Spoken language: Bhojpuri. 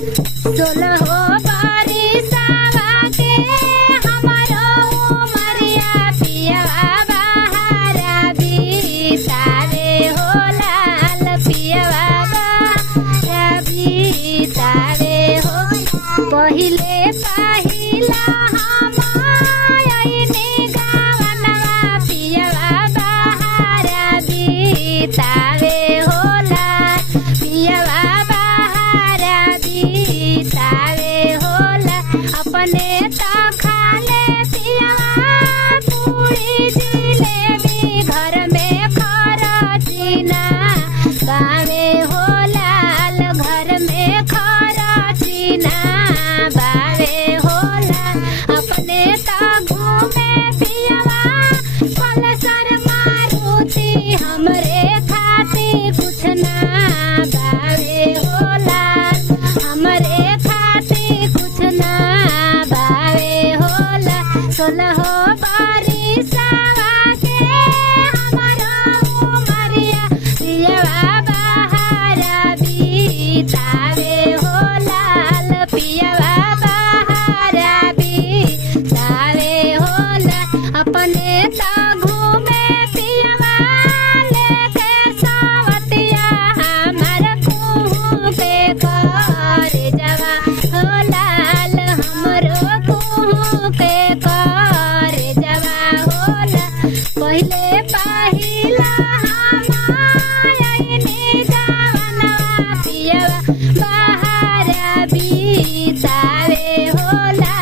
सोलहो बरिसवा के हमरो उमरिया पियवा बहारा बितावे हो लाल पियवा बहारा बितावे हो पहिले पहिला हम आइने गावनवा पियवा बहारा बितावे हो लाल पियवा बहारा बितावे हो लाल अपने त खाले पियवा पूरी जिलेबी घर में खरचीना बावे हो लाल घर में खरचीना बावे हो लाल अपने त घूमे पियवा पल्सर मारुति हमरे खाती कुछ ना बावे हो लाल हमरे खाती कुछ ना बावे हो लाल सोलहो बरिसवा के हमरो उमरिया पियवा बहारा बितावे हो लाल पियवा बहारा बितावे हो लाल अपने त घूमे पियवा लेके सवतिया हमर कुहू पे कर जवा हो लाल हमरो कुहू पे कर जवा हो लाल पहिले पहिला हम आइने गावनवा पियवा बहारा बितावे हो लाल